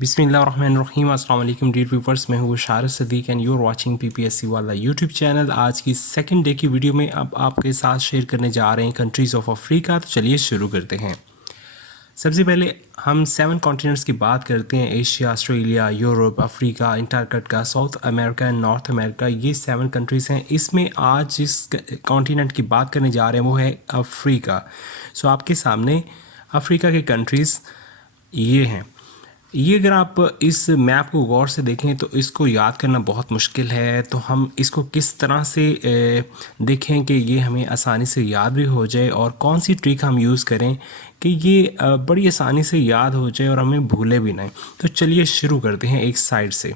बिस्मिल्लाहिर्रहमानिर्रहीम अस्सलाम वालेकुम डियर व्यूवर्स, मैं हूँ Sharis Sadiq and you are watching PPSC वाला यूट्यूब चैनल। आज की सेकंड डे की वीडियो में अब आपके साथ शेयर करने जा रहे हैं कंट्रीज़ ऑफ अफ्रीका। तो चलिए शुरू करते हैं। सबसे पहले हम 7 कॉन्टिनेंट्स की बात करते हैं। Asia, Australia, Europe, Africa, Antarctica, south America and north America. ये 7 कंट्रीज़ हैं। इसमें आज जिस कॉन्टिनेंट की बात करने जा रहे हैं वो है अफ्रीका। सो आपके सामने अफ्रीका के कंट्रीज़ ये हैं। ये अगर आप इस मैप को गौर से देखें तो इसको याद करना बहुत मुश्किल है। तो हम इसको किस तरह से देखें कि ये हमें आसानी से याद भी हो जाए, और कौन सी ट्रिक हम यूज़ करें कि ये बड़ी आसानी से याद हो जाए और हमें भूले भी नहीं। तो चलिए शुरू करते हैं एक साइड से।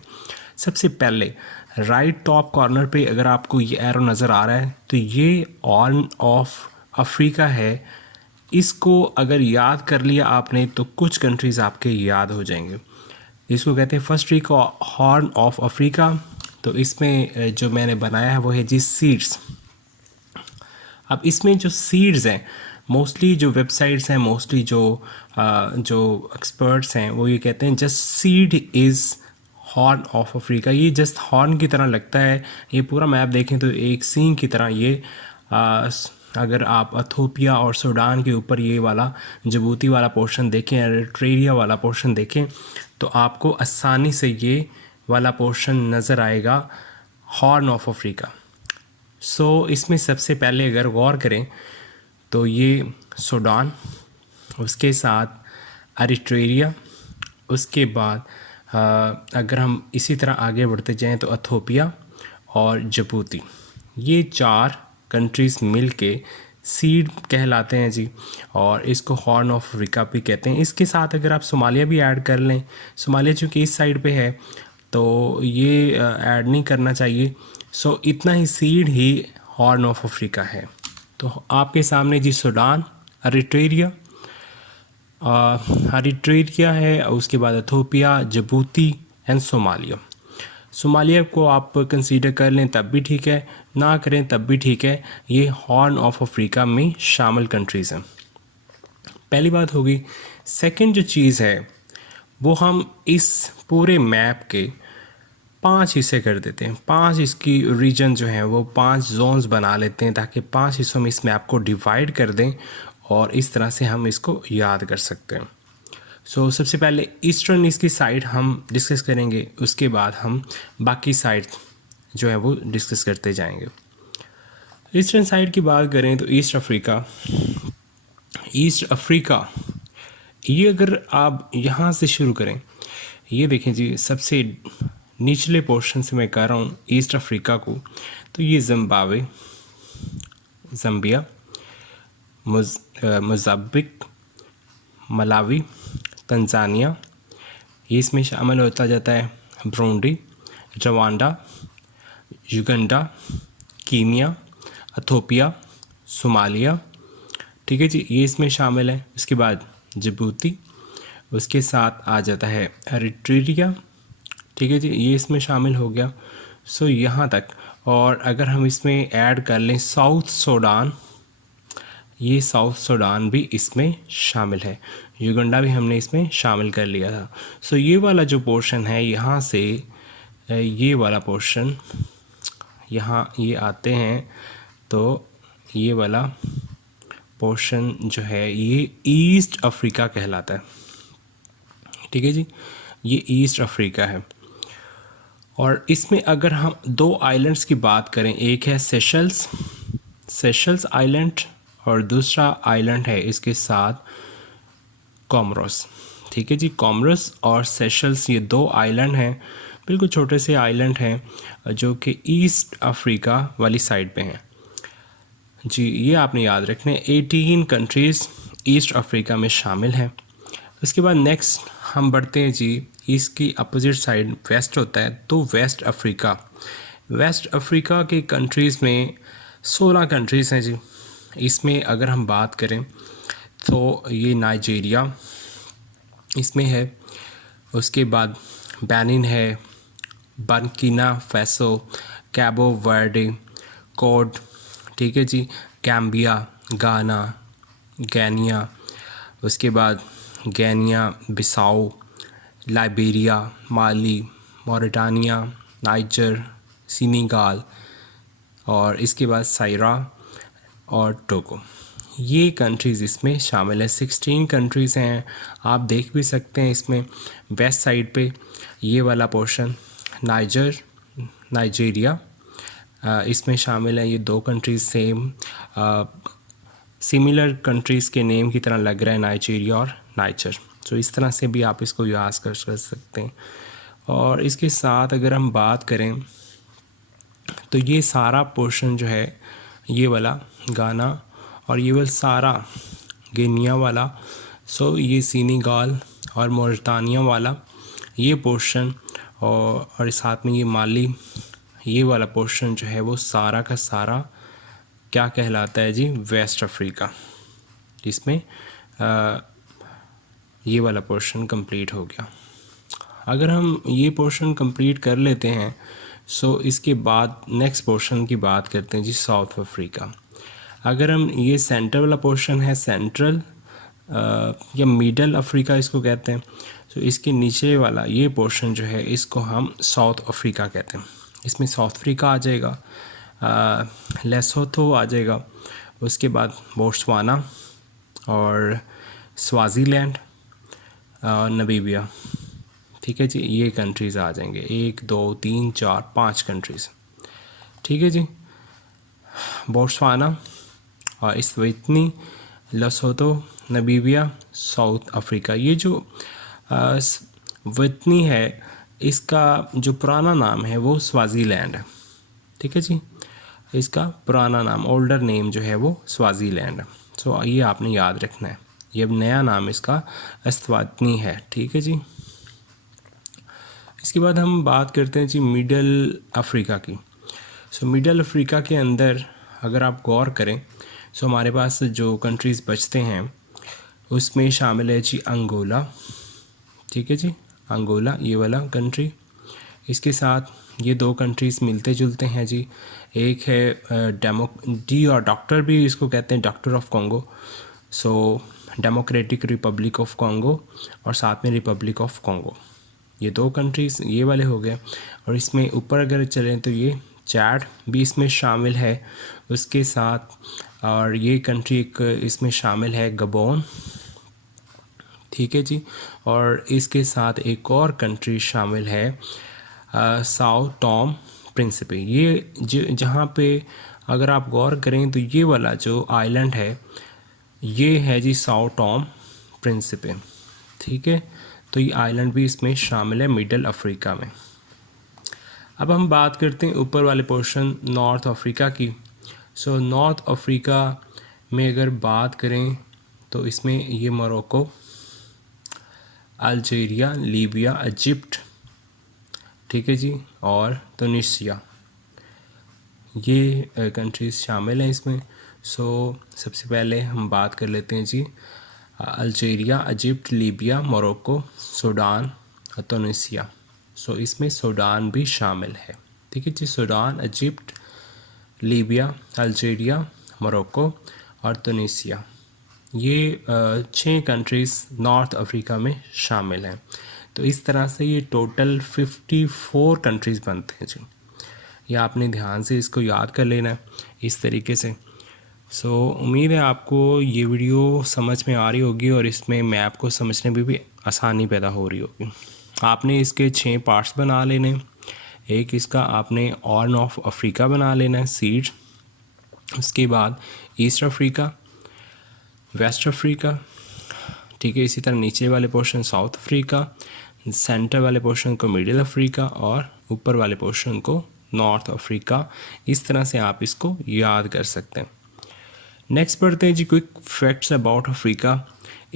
सबसे पहले राइट टॉप कॉर्नर पे अगर आपको ये एरो नज़र आ रहा है तो ये ऑन ऑफ अफ्रीका है। इसको अगर याद कर लिया आपने तो कुछ कंट्रीज़ आपके याद हो जाएंगे। इसको कहते हैं फर्स्ट ट्री को हॉर्न ऑफ अफ्रीका। तो इसमें जो मैंने बनाया है वो है जी सीड्स। अब इसमें जो सीड्स हैं, मोस्टली जो वेबसाइट्स हैं, मोस्टली जो एक्सपर्ट्स हैं वो ये कहते हैं just seed is horn of Africa. ये जस्ट हॉर्न की तरह लगता है। ये पूरा मैप देखें तो एक सींग की तरह ये अगर आप इथोपिया और सूडान के ऊपर ये वाला जिबूती वाला पोर्शन देखें, एरिट्रिया वाला पोर्शन देखें, तो आपको आसानी से ये वाला पोर्शन नज़र आएगा, हॉर्न ऑफ अफ्रीका। सो इसमें सबसे पहले अगर गौर करें तो ये सूडान, उसके साथ एरिट्रिया, उसके बाद अगर हम इसी तरह आगे बढ़ते जाएं तो इथोपिया और जिबूती, ये 4 कंट्रीज़ मिल के सीड कहलाते हैं जी, और इसको हॉर्न ऑफ अफ्रीका भी कहते हैं। इसके साथ अगर आप सोमालिया भी ऐड कर लें, सोमालिया चूँकि इस साइड पे है तो ये ऐड नहीं करना चाहिए। सो इतना ही सीड ही हॉर्न ऑफ अफ्रीका है। तो आपके सामने जी सूडान, एरिट्रिया है, उसके बाद Ethiopia, Djibouti and Somalia. Somalia को आप कंसीडर कर लें तब भी ठीक है, ना करें तब भी ठीक है। ये हॉर्न ऑफ अफ्रीका में शामिल कंट्रीज़ हैं। पहली बात होगी। सेकंड जो चीज़ है वो हम इस पूरे मैप के 5 हिस्से कर देते हैं। 5 इसकी रीजन जो है वो 5 जोन्स बना लेते हैं ताकि 5 हिस्सों में इस मैप को डिवाइड कर दें, और इस तरह से हम इसको याद कर सकते हैं। सो सबसे पहले ईस्टर्न इसकी साइड हम डिस्कस करेंगे, उसके बाद हम बाकी साइड जो है वो डिस्कस करते जाएंगे। ईस्टर्न साइड की बात करें तो ईस्ट अफ्रीका, ये अगर आप यहाँ से शुरू करें, ये देखें जी, सबसे निचले पोर्शन से मैं कह रहा हूँ ईस्ट अफ्रीका को, तो ये Zimbabwe, Zambia, Mozambique, Malawi, Tanzania, ये इसमें शामिल होता जाता है। Burundi, Rwanda, Uganda, Kenya, Ethiopia, Somalia, ठीक है जी, ये इसमें शामिल है। उसके बाद जिबूती, उसके साथ आ जाता है एरिट्रिया, ठीक है जी, ये इसमें शामिल हो गया। सो यहाँ तक। और अगर हम इसमें ऐड कर लें साउथ सूडान, ये साउथ सूडान भी इसमें शामिल है। युगांडा भी हमने इसमें शामिल कर लिया था। सो ये वाला जो पोर्शन है, यहाँ से ये वाला पोर्शन यहाँ ये आते हैं, तो ये वाला पोर्शन जो है ये ईस्ट अफ्रीका कहलाता है, ठीक है जी, ये ईस्ट अफ्रीका है। और इसमें अगर हम 2 आइलैंड्स की बात करें, एक है सेशल्स आइलैंड, और दूसरा आइलैंड है इसके साथ कॉमोरोस, ठीक है जी। कॉमोरोस और सेशल्स ये 2 आइलैंड हैं, बिल्कुल छोटे से आइलैंड हैं जो कि ईस्ट अफ्रीका वाली साइड पे हैं जी। ये आपने याद रखने, 18 कंट्रीज़ ईस्ट अफ्रीका में शामिल हैं। उसके बाद नेक्स्ट हम बढ़ते हैं जी, इसकी अपोजिट साइड वेस्ट होता है, तो वेस्ट अफ्रीका के कंट्रीज़ में 16 कंट्रीज़ हैं जी। इसमें अगर हम बात करें तो ये नाइजीरिया इसमें है, उसके बाद बेनिन है, बर्किना फैसो, कैबो वर्डे, कोड, ठीक है जी, गैम्बिया, गाना, गैनिया, उसके बाद गैनिया बिसाओ, लाइबेरिया, माली, मॉरिटानिया, नाइजर, सीनेगाल और इसके बाद साइरा और टोगो। ये कंट्रीज़ इसमें शामिल है। 16 कंट्रीज़ हैं। आप देख भी सकते हैं इसमें वेस्ट साइड पे ये वाला पोर्शन नाइजीरिया इसमें शामिल है। ये दो कंट्रीज़ सिमिलर कंट्रीज़ के नेम की तरह लग रहा है, नाइजीरिया और नाइजर। तो इस तरह से भी आप इसको याद कर सकते हैं। और इसके साथ अगर हम बात करें तो ये सारा पोर्शन जो है, ये वाला गाना और ये वाला सारा गिनिया वाला, ये सीनेगाल और मॉरिटानिया वाला ये पोर्शन और साथ में ये माली, ये वाला पोर्शन जो है वो सारा का सारा क्या कहलाता है जी, वेस्ट अफ्रीका। इसमें ये वाला पोर्शन कंप्लीट हो गया। अगर हम ये पोर्शन कंप्लीट कर लेते हैं इसके बाद नेक्स्ट पोर्शन की बात करते हैं जी, साउथ अफ्रीका। अगर हम ये सेंटर वाला पोर्शन है, सेंट्रल या मिडल अफ्रीका इसको कहते हैं, इसके नीचे वाला ये पोर्शन जो है इसको हम साउथ अफ्रीका कहते हैं। इसमें साउथ अफ्रीका आ जाएगा, लेसोथो आ जाएगा, उसके बाद बोट्सवाना और स्वाज़ीलैंड, नमीबिया। ठीक है जी, ये कंट्रीज़ आ जाएंगे, 1 2 3 4 5 कंट्रीज़। ठीक है जी, बोट्सवाना और Eswatini, Lesotho, Namibia, south Africa. ये जो इस्वातिनी है इसका जो पुराना नाम है वो स्वाज़ीलैंड है। ठीक है जी, इसका पुराना नाम, ओल्डर नेम जो है वो स्वाज़ीलैंड है। ये आपने याद रखना है, ये नया नाम इसका इस्वातिनी है। ठीक है जी, इसके बाद हम बात करते हैं जी मिडल अफ्रीका की। मिडल अफ्रीका के अंदर अगर आप गौर करें हमारे पास जो कंट्रीज़ बचते हैं उसमें शामिल है जी अंगोला। ठीक है जी, अंगोला ये वाला कंट्री। इसके साथ ये दो कंट्रीज़ मिलते जुलते हैं जी। एक है डॉक्टर भी इसको कहते हैं, doctor of Congo. Democratic Republic of Congo और साथ में रिपब्लिक ऑफ कॉन्गो, ये दो कंट्रीज़ ये वाले हो गए। और इसमें ऊपर अगर चलें तो ये चैड भी इसमें शामिल है उसके साथ, और ये कंट्री एक इसमें शामिल है गबोन। ठीक है जी, और इसके साथ एक और कंट्री शामिल है साओ टॉम प्रिंसिपे। ये जहाँ पे अगर आप गौर करें तो ये वाला जो आइलैंड है ये है जी साओ टॉम प्रिंसिपे। ठीक है, तो ये आइलैंड भी इसमें शामिल है मिडल अफ्रीका में। अब हम बात करते हैं ऊपर वाले पोर्शन नॉर्थ अफ्रीका की। नॉर्थ अफ्रीका में अगर बात करें तो इसमें ये मोरक्को, अल्जीरिया, लीबिया, इजिप्ट, ठीक है जी, और तुनिसिया, ये कंट्रीज़ शामिल हैं इसमें। सबसे पहले हम बात कर लेते हैं जी Algeria, Egypt, Libya, Morocco, Sudan और तुनिसिया। इसमें सूडान भी शामिल है। ठीक है जी, Sudan, Egypt, Libya, Algeria, Morocco और तुनिसिया, ये 6 कंट्रीज़ नॉर्थ अफ्रीका में शामिल हैं। तो इस तरह से ये टोटल 54 कंट्रीज़ बनते हैं जी। ये आपने ध्यान से इसको याद कर लेना है इस तरीके से। उम्मीद है आपको ये वीडियो समझ में आ रही होगी और इसमें मैप को समझने में भी आसानी पैदा हो रही होगी। आपने इसके 6 पार्ट्स बना लेने। एक इसका आपने हॉर्न ऑफ अफ्रीका बना लेना है, सीड। उसके बाद ईस्ट अफ्रीका, वेस्ट अफ्रीका, ठीक है, इसी तरह नीचे वाले पोर्शन साउथ अफ्रीका, सेंटर वाले पोर्शन को मिडिल अफ्रीका और ऊपर वाले पोर्शन को नॉर्थ अफ्रीका। इस तरह से आप इसको याद कर सकते हैं। नेक्स्ट पढ़ते हैं जी quick facts about Africa.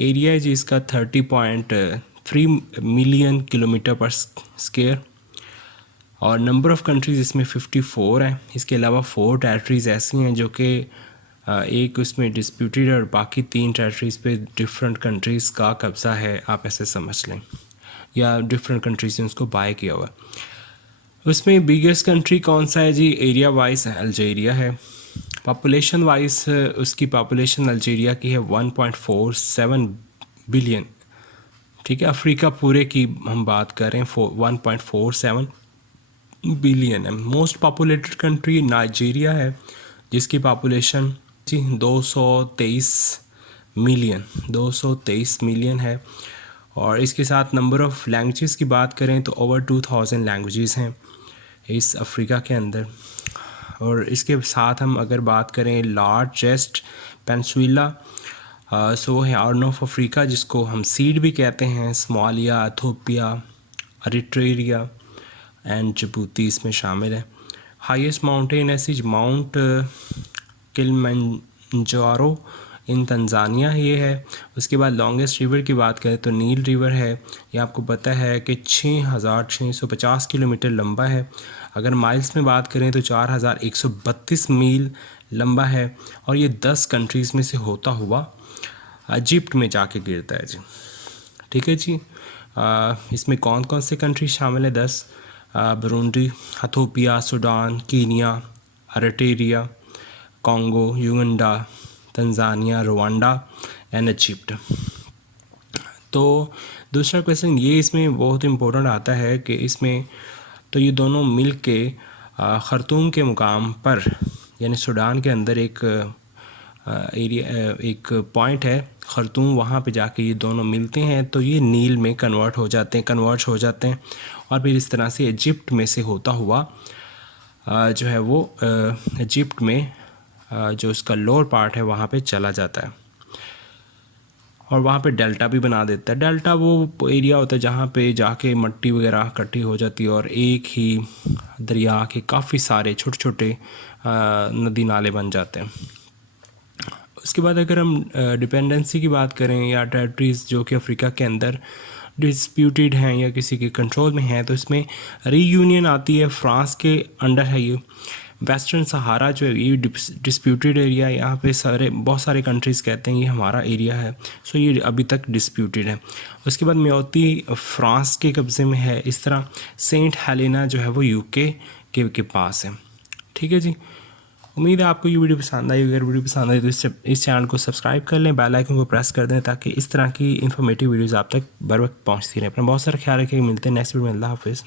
Area है जी इसका 30.3 मिलियन किलोमीटर पर स्क्वायर और नंबर ऑफ़ कंट्रीज़ इसमें 54 हैं। इसके अलावा 4 टेरिटरीज़ ऐसी हैं जो कि एक उसमें डिस्प्यूटेड और बाकी 3 टेरिटरीज़ पे डिफरेंट कंट्रीज़ का कब्ज़ा है, आप ऐसे समझ लें, या डिफरेंट कंट्रीज़ ने उसको बाय किया हुआ है। उसमें बिगेस्ट कंट्री कौन सा है जी? एरिया वाइज अल्जीरिया है। पॉपुलेशन वाइज उसकी पॉपुलेशन अल्जीरिया की है 1.47 बिलियन ठीक है। अफ्रीका पूरे की हम बात कर रहे हैं 1.47 बिलियन है। मोस्ट पॉपुलेटेड कंट्री नाइजीरिया है, जिसकी पॉपुलेशन जी 223 मिलियन है। और इसके साथ नंबर ऑफ़ लैंग्वेजेस की बात करें तो ओवर 2000 लैंग्वेजेस हैं इस अफ्रीका के अंदर। और इसके साथ हम अगर बात करें लार्जेस्ट पेनिनसुला, सो वो है हॉर्न ऑफ अफ्रीका, जिसको हम सीड भी कहते हैं। Somalia, Ethiopia, Eritrea and Djibouti इसमें शामिल है। हाईएस्ट माउंटेन ऐसी माउंट किलिमंजारो इन तंजानिया ये है। उसके बाद लॉन्गेस्ट रिवर की बात करें तो नील रिवर है। ये आपको पता है कि 6650 किलोमीटर लंबा है। अगर माइल्स में बात करें तो 4132 मील लंबा है। और ये 10 कंट्रीज़ में से होता हुआ इजिप्ट में जाके गिरता है जी। ठीक है जी। इसमें कौन कौन से कंट्री शामिल है? 10 Burundi, Ethiopia, Sudan, Kenya, Eritrea, Congo, Uganda, Tanzania, Rwanda and Egypt. तो दूसरा क्वेश्चन ये इसमें बहुत इम्पोर्टेंट आता है कि इसमें तो ये दोनों मिल के खर्तूम के मुकाम पर, यानी सूडान के अंदर एक एक पॉइंट है खर्तूम, वहाँ पे जाके ये दोनों मिलते हैं तो ये नील में कन्वर्ट हो जाते हैं। और फिर इस तरह से इजिप्ट में से होता हुआ जो है वो इजिप्ट में जो उसका लोअर पार्ट है वहाँ पे चला जाता है और वहाँ पे डेल्टा भी बना देता है। डेल्टा वो एरिया होता है जहाँ पे जाके मिट्टी वगैरह इकट्ठी हो जाती है और एक ही दरिया के काफ़ी सारे छोटे छोटे नदी नाले बन जाते हैं। उसके बाद अगर हम डिपेंडेंसी की बात करें या टेरिटरीज़ जो कि अफ्रीका के अंदर डिस्प्यूटेड हैं या किसी के कंट्रोल में हैं, तो इसमें रीयूनियन आती है, फ्रांस के अंडर है ये। वेस्टर्न सहारा जो है ये डिस्प्यूटेड एरिया, यहाँ पे बहुत सारे कंट्रीज़ कहते हैं ये हमारा एरिया है, सो ये अभी तक डिस्प्यूटेड है। उसके बाद म्योती फ्रांस के कब्ज़े में है। इस तरह सेंट हेलेना जो है वो यूके के पास है। ठीक है जी। उम्मीद है आपको ये वीडियो पसंद आई। अगर वीडियो पसंद आई तो इस चैनल को सब्सक्राइब कर लें, बेल आइकन को प्रेस कर दें ताकि इस तरह की इन्फॉर्मेटिव वीडियोज़ आप तक बर वक्त पहुँचती रहें। अपना बहुत सारा ख्याल रखें। मिलते हैं नेक्स्ट वीडियो में। अल्लाह हाफिज़।